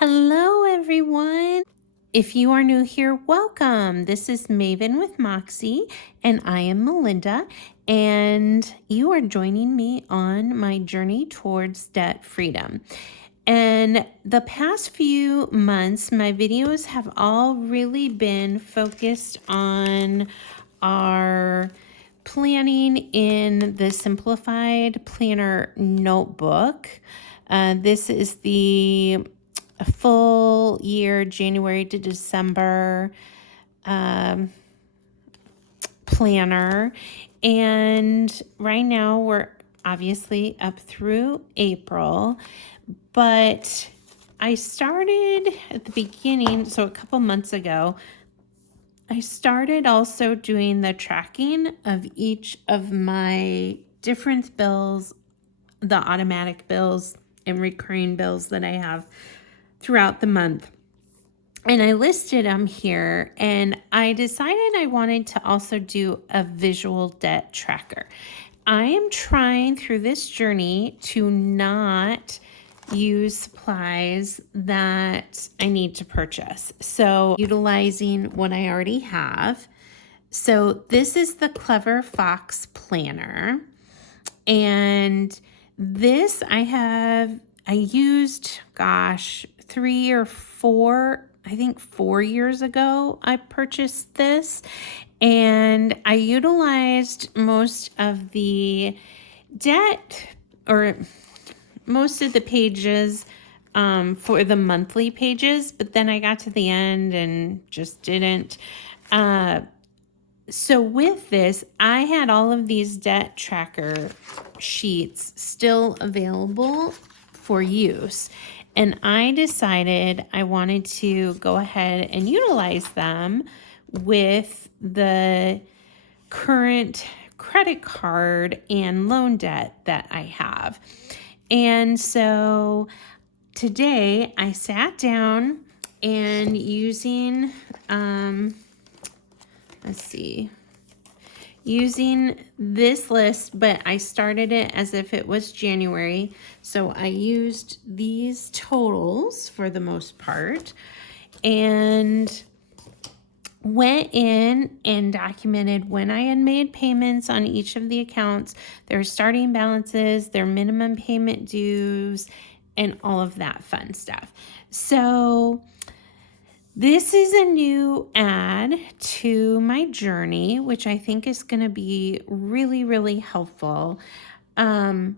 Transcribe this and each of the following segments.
Hello, everyone. If you are new here, welcome. This is Maven with Moxie, and I am Melinda, and you are joining me on my journey towards debt freedom. And the past few months, my videos have all really been focused on our planning in the Simplified Planner Notebook. This is the full year, January to December planner. And right now we're obviously up through April, but I started at the beginning, so a couple months ago, I started also doing the tracking of each of my different bills, the automatic bills and recurring bills that I have throughout the month. And I listed them here, and I decided I wanted to also do a visual debt tracker. I am trying through this journey to not use supplies that I need to purchase. So utilizing what I already have. So this is the Clever Fox Planner. And this I used, 3 or 4, I think 4 years ago, I purchased this. And I utilized most of the debt or most of the pages for the monthly pages, but then I got to the end and just didn't. So with this, I had all of these debt tracker sheets still available for use. And I decided I wanted to go ahead and utilize them with the current credit card and loan debt that I have. And so today I sat down and using, using this list, but I started it as if it was January. So I used these totals for the most part and went in and documented when I had made payments on each of the accounts, their starting balances, their minimum payment dues, and all of that fun stuff. So this is a new add to my journey, which I think is going to be really, really helpful. I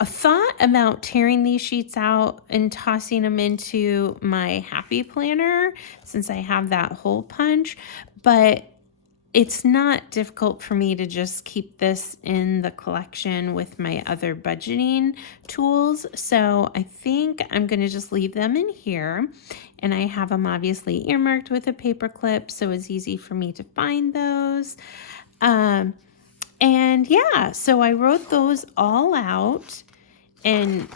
thought about tearing these sheets out and tossing them into my Happy Planner since I have that hole punch, but it's not difficult for me to just keep this in the collection with my other budgeting tools. So I think I'm going to just leave them in here. And I have them obviously earmarked with a paper clip, so it's easy for me to find those. And yeah, so I wrote those all out. And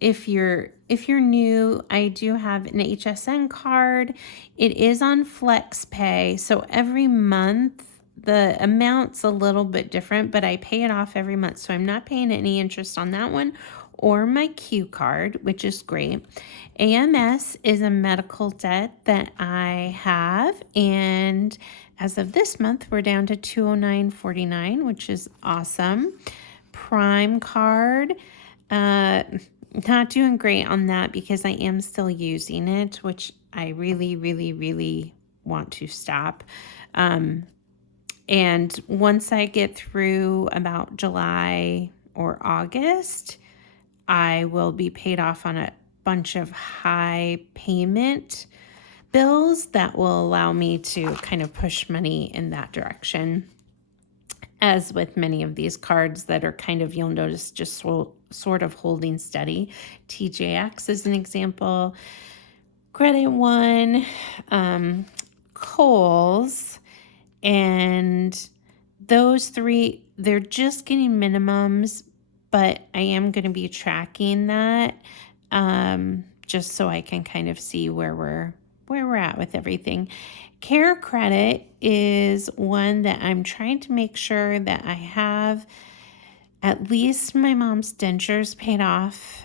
if you're new, I do have an HSN card. It is on FlexPay, so every month the amount's a little bit different, but I pay it off every month, so I'm not paying any interest on that one or my Q card, which is great. AMS is a medical debt that I have, and as of this month, we're down to $209.49, which is awesome. Prime card, not doing great on that because I am still using it, which I really, really, really want to stop. And once I get through about July or August, I will be paid off on a bunch of high payment bills that will allow me to kind of push money in that direction. As with many of these cards that are kind of, you'll notice, just sort of holding steady. TJX is an example. Credit One, Kohl's, and those three, they're just getting minimums, but I am going to be tracking that just so I can kind of see where we're at with everything. Care Credit is one that I'm trying to make sure that I have at least my mom's dentures paid off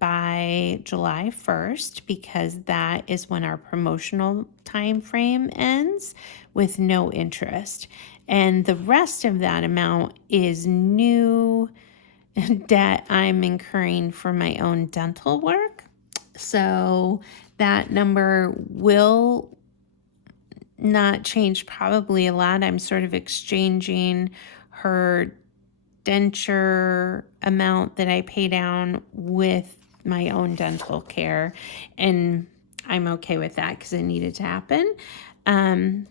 by July 1st, because that is when our promotional time frame ends with no interest. And the rest of that amount is new debt I'm incurring for my own dental work. So that number will not change probably a lot. I'm sort of exchanging her denture amount that I pay down with my own dental care, and I'm okay with that because it needed to happen.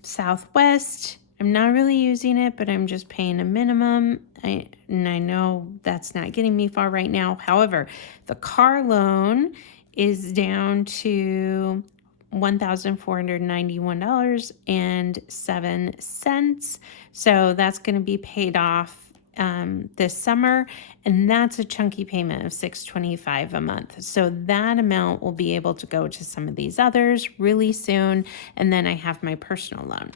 Southwest, I'm not really using it, but I'm just paying a minimum. And I know that's not getting me far right now. However, the car loan is down to $1,491.07. So that's going to be paid off this summer, and that's a chunky payment of $625 a month. So that amount will be able to go to some of these others really soon, and then I have my personal loan.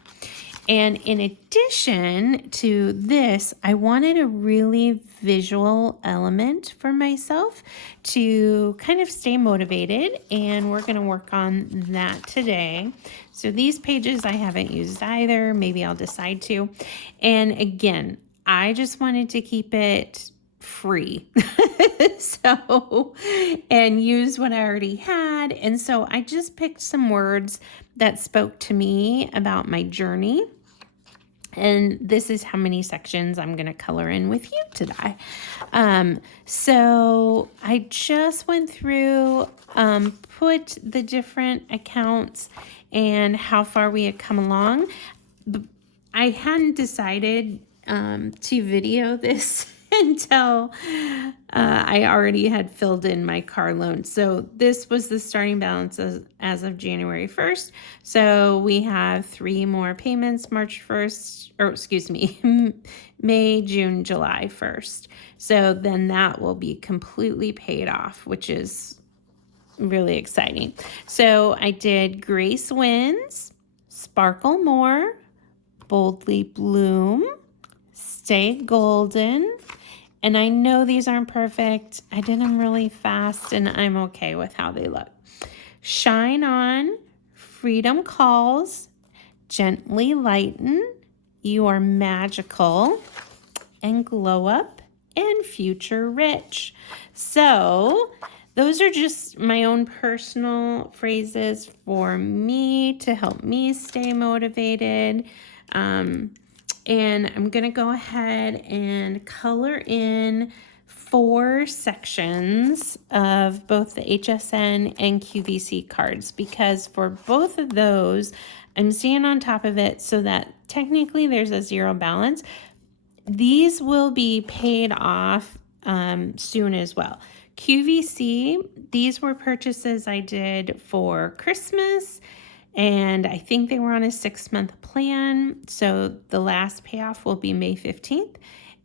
And in addition to this, I wanted a really visual element for myself to kind of stay motivated, and we're going to work on that today. So these pages I haven't used either. Maybe I'll decide to. And again, I just wanted to keep it free. And use what I already had. And so I just picked some words that spoke to me about my journey. And this is how many sections I'm going to color in with you today. So I just went through, put the different accounts and how far we had come along. I hadn't decided to video this until I already had filled in my car loan. So this was the starting balance as of January 1st. So we have 3 more payments, March 1st, or excuse me, May, June, July 1st. So then that will be completely paid off, which is really exciting. So I did Grace Wins, Sparkle More, Boldly Bloom, Stay Golden. And I know these aren't perfect. I did them really fast, and I'm okay with how they look. Shine On, Freedom Calls, Gently Lighten, You Are Magical, and Glow Up, and Future Rich. So those are just my own personal phrases for me to help me stay motivated. And I'm going to go ahead and color in 4 sections of both the HSN and QVC cards, because for both of those, I'm staying on top of it so that technically there's a zero balance. These will be paid off soon as well. QVC, these were purchases I did for Christmas, and I think they were on a 6-month plan. So the last payoff will be May 15th.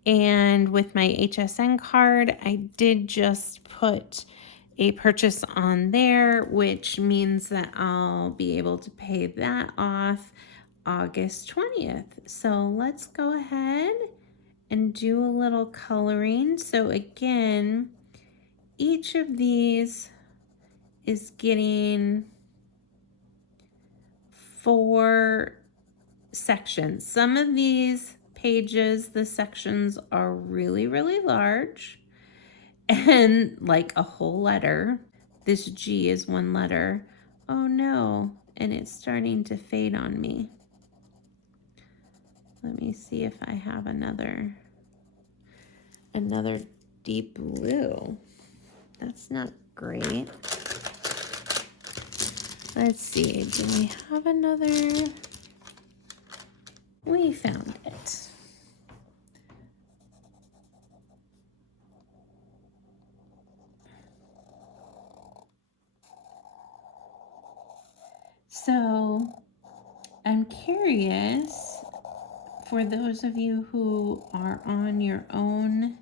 And with my HSN card, I did just put a purchase on there, which means that I'll be able to pay that off August 20th. So let's go ahead and do a little coloring. So again, each of these is getting 4 sections. Some of these pages, the sections are really, really large and like a whole letter. This G is 1 letter. Oh no, and it's starting to fade on me. Let me see if I have another deep blue. That's not great. Let's see, do we have another? We found it. So I'm curious, for those of you who are on your own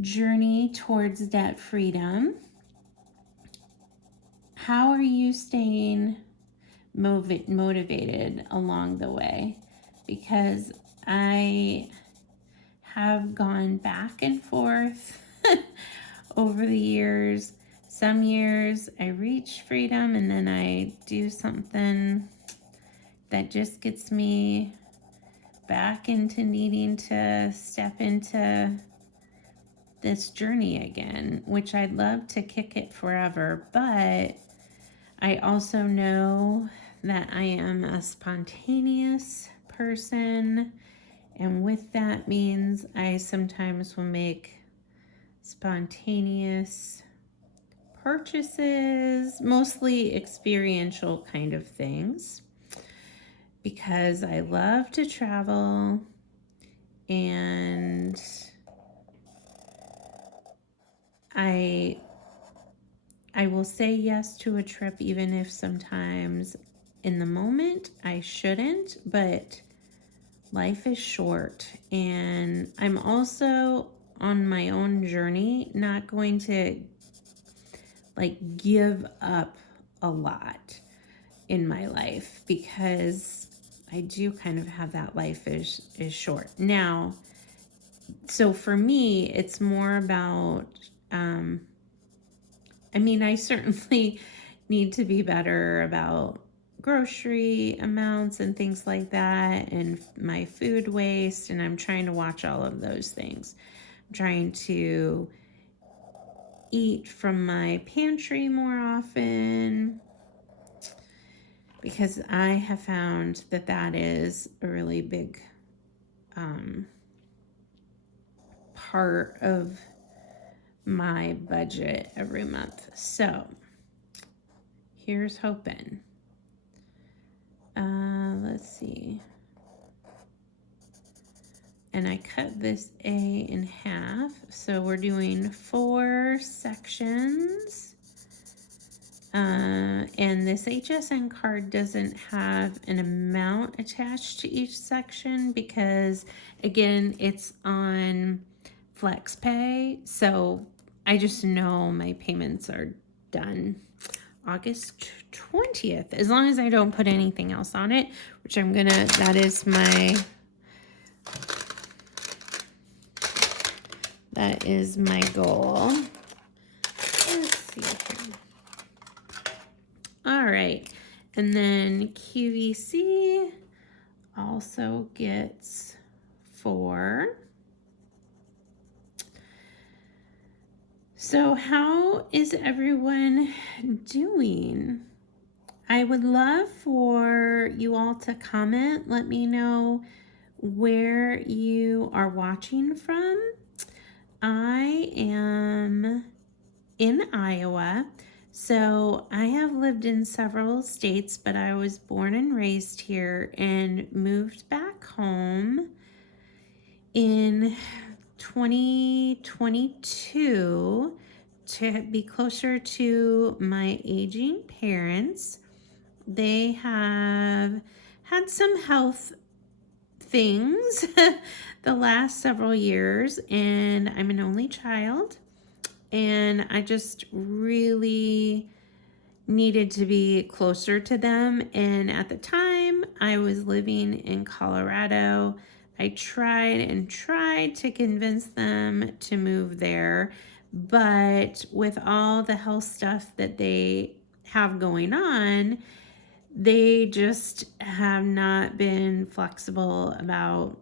journey towards debt freedom, how are you staying motivated along the way? Because I have gone back and forth over the years. Some years I reach freedom and then I do something that just gets me back into needing to step into this journey again, which I'd love to kick it forever, but I also know that I am a spontaneous person, and with that means I sometimes will make spontaneous purchases, mostly experiential kind of things, because I love to travel and I will say yes to a trip even if sometimes in the moment I shouldn't, but life is short and I'm also on my own journey, not going to like give up a lot in my life because I do kind of have that life is short. Now, so for me, it's more about, I certainly need to be better about grocery amounts and things like that and my food waste, and I'm trying to watch all of those things. I'm trying to eat from my pantry more often because I have found that that is a really big part of my budget every month. So here's hoping. Let's see. And I cut this A in half. So we're doing 4 sections. And this HSN card doesn't have an amount attached to each section because, again, it's on FlexPay. So I just know my payments are done August 20th, as long as I don't put anything else on it, which I'm gonna, that is my goal. Let's see here. All right, and then QVC also gets 4. So how is everyone doing? I would love for you all to comment. Let me know where you are watching from. I am in Iowa. So I have lived in several states, but I was born and raised here and moved back home in 2022 to be closer to my aging parents. They have had some health things the last several years, and I'm an only child, and I just really needed to be closer to them. And at the time I was living in Colorado, I tried to convince them to move there, but with all the health stuff that they have going on, they just have not been flexible about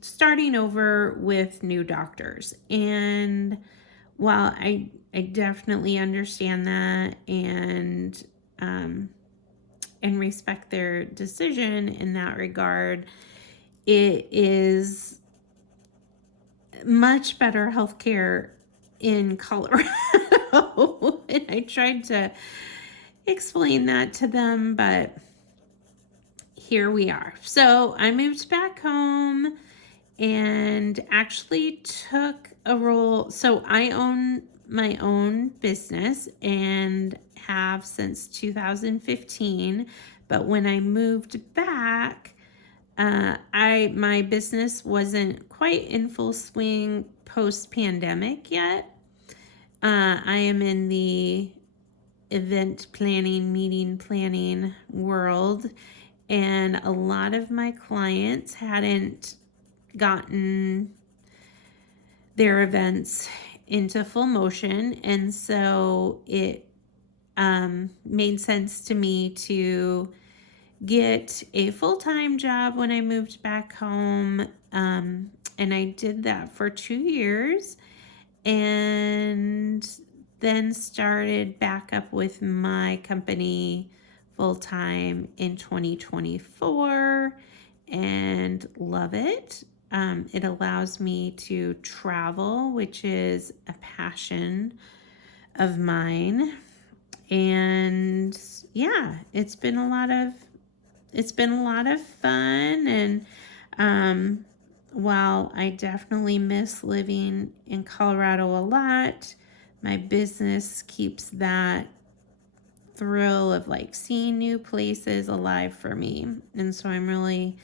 starting over with new doctors. And while I definitely understand that and respect their decision in that regard, it is much better healthcare in Colorado. And I tried to explain that to them, but here we are. So I moved back home and actually took a role. So I own my own business and have since 2015. But when I moved back, my business wasn't quite in full swing post-pandemic yet. I am in the event planning, meeting planning world, and a lot of my clients hadn't gotten their events into full motion. And so it made sense to me to get a full-time job when I moved back home. And I did that for 2 years, and then started back up with my company full-time in 2024 and love it. It allows me to travel, which is a passion of mine. And yeah, it's been a lot of fun. And while I definitely miss living in Colorado a lot, my business keeps that thrill of like seeing new places alive for me. And so I'm really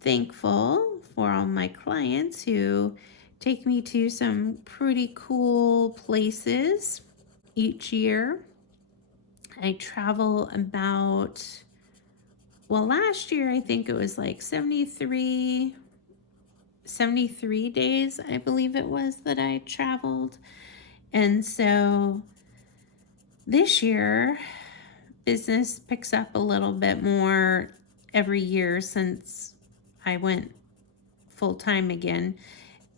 thankful for all my clients who take me to some pretty cool places each year. I travel about, well, last year I think it was like 73 days, I believe it was, that I traveled. And so this year, business picks up a little bit more every year since I went full time again.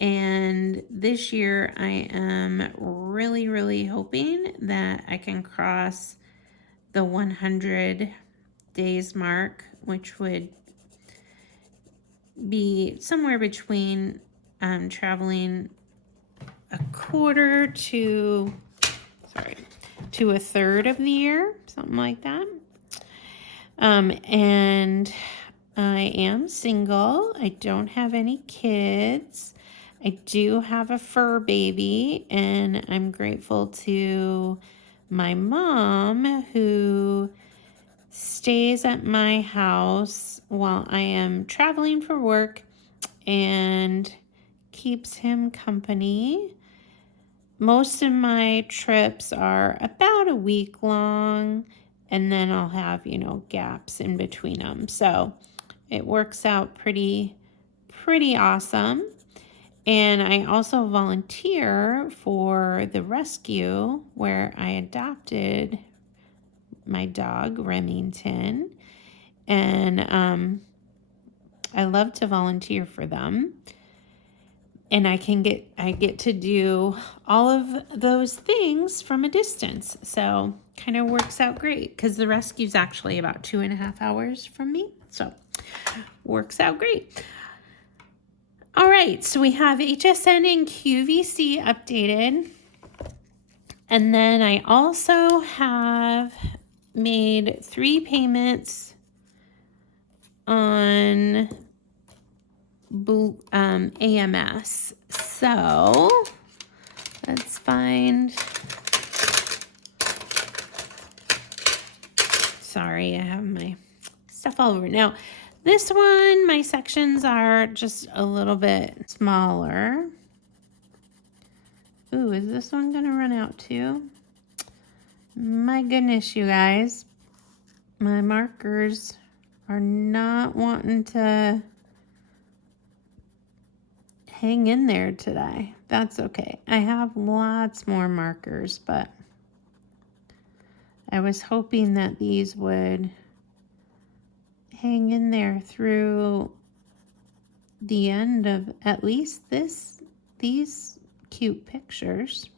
And this year I am really, really hoping that I can cross the 100 days mark, which would be somewhere between traveling a quarter to a third of the year, something like that. And I am single. I don't have any kids. I do have a fur baby, and I'm grateful to my mom who stays at my house while I am traveling for work and keeps him company. Most of my trips are about a week long, and then I'll have, gaps in between them. So it works out pretty awesome. And I also volunteer for the rescue where I adopted my dog, Remington. And I love to volunteer for them. And I get to do all of those things from a distance. So kind of works out great because the rescue's actually about 2.5 hours from me. So works out great. All right, so we have HSN and QVC updated. And then I also have made 3 payments on AMS. So let's find, sorry, I have my stuff all over. Now, this one, my sections are just a little bit smaller. Ooh, is this one gonna run out too? My goodness, you guys. My markers are not wanting to hang in there today. That's okay. I have lots more markers, but I was hoping that these would hang in there through the end of at least these cute pictures.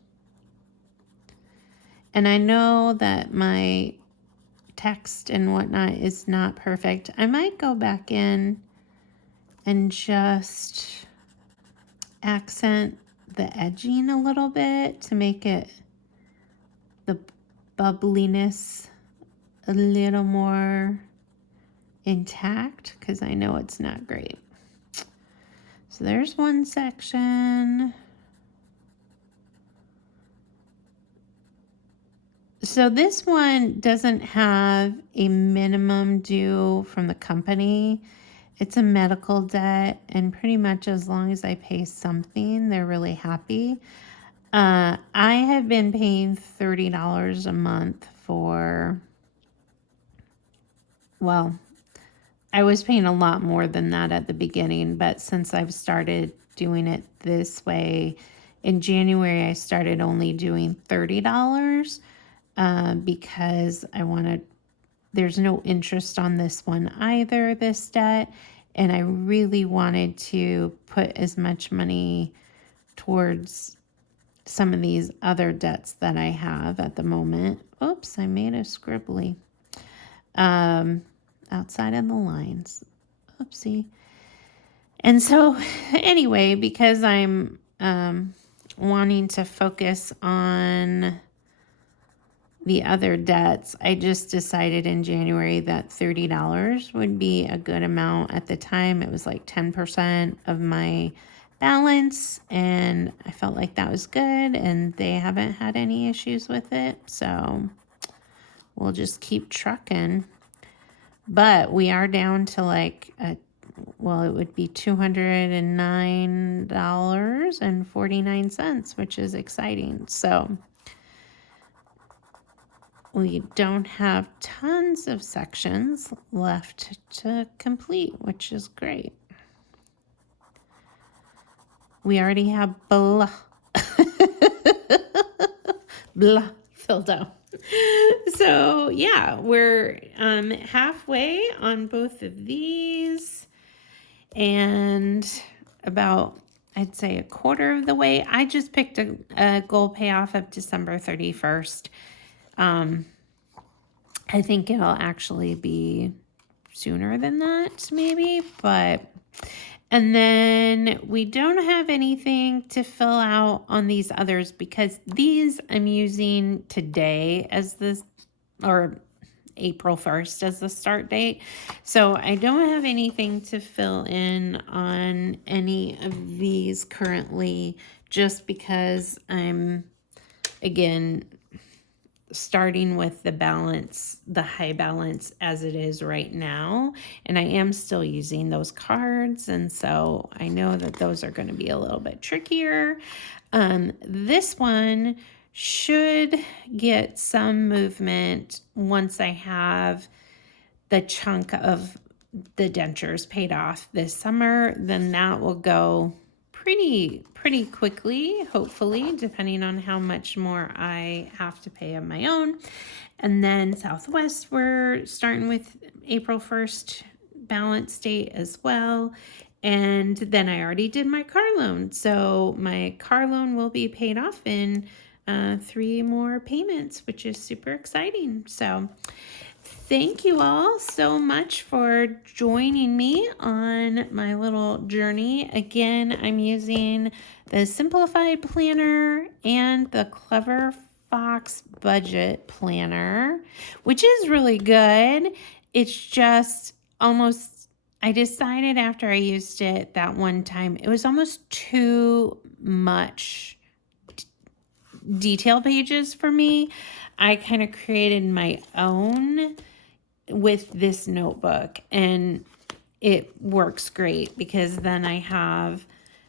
And I know that my text and whatnot is not perfect. I might go back in and just accent the edging a little bit to make it, the bubbliness, a little more intact, because I know it's not great. So there's one section. So this one doesn't have a minimum due from the company. It's a medical debt, and pretty much as long as I pay something, they're really happy. I have been paying $30 a month for, well, I was paying a lot more than that at the beginning, but since I've started doing it this way, in January, I started only doing $30 because I wanted, there's no interest on this one either, this debt. And I really wanted to put as much money towards some of these other debts that I have at the moment. Oops, I made a scribbly outside of the lines. Oopsie. And so anyway, because I'm wanting to focus on the other debts, I just decided in January that $30 would be a good amount. At the time, it was like 10% of my balance, and I felt like that was good, and they haven't had any issues with it, so we'll just keep trucking. But we are down to like well, it would be $209.49, which is exciting. So we don't have tons of sections left to complete, which is great. We already have blah, blah filled out. So yeah, we're halfway on both of these, and about, I'd say, a quarter of the way. I just picked a goal payoff of December 31st. I think it'll actually be sooner than that, maybe, but, and then we don't have anything to fill out on these others because these I'm using today as the, or April 1st as the start date. So I don't have anything to fill in on any of these currently, just because I'm, again, starting with the balance, the high balance as it is right now. And I am still using those cards. And so I know that those are going to be a little bit trickier. This one should get some movement once I have the chunk of the dentures paid off this summer. Then that will go pretty quickly, hopefully, depending on how much more I have to pay on my own. And then Southwest, we're starting with April 1st balance date as well. And then I already did my car loan. So my car loan will be paid off in 3 more payments, which is super exciting. So thank you all so much for joining me on my little journey. Again, I'm using the Simplified Planner and the Clever Fox Budget Planner, which is really good. It's just almost, I decided after I used it that one time, it was almost too much detail pages for me. I kind of created my own with this notebook, and it works great because then I have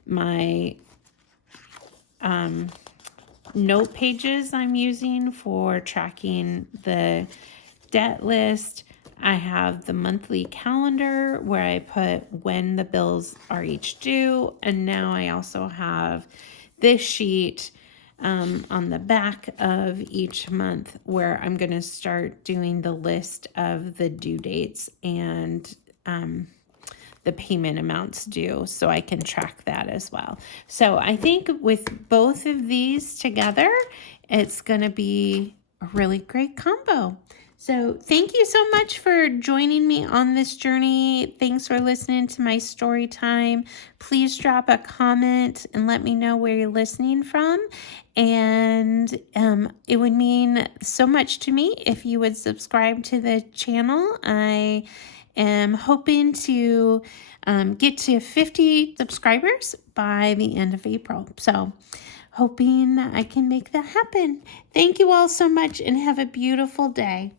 my note pages I'm using for tracking the debt list. I have the monthly calendar where I put when the bills are each due, and now I also have this sheet on the back of each month where I'm going to start doing the list of the due dates and the payment amounts due, so I can track that as well. So I think with both of these together, it's going to be a really great combo. So thank you so much for joining me on this journey. Thanks for listening to my story time. Please drop a comment and let me know where you're listening from. And it would mean so much to me if you would subscribe to the channel. I am hoping to get to 50 subscribers by the end of April. So hoping I can make that happen. Thank you all so much and have a beautiful day.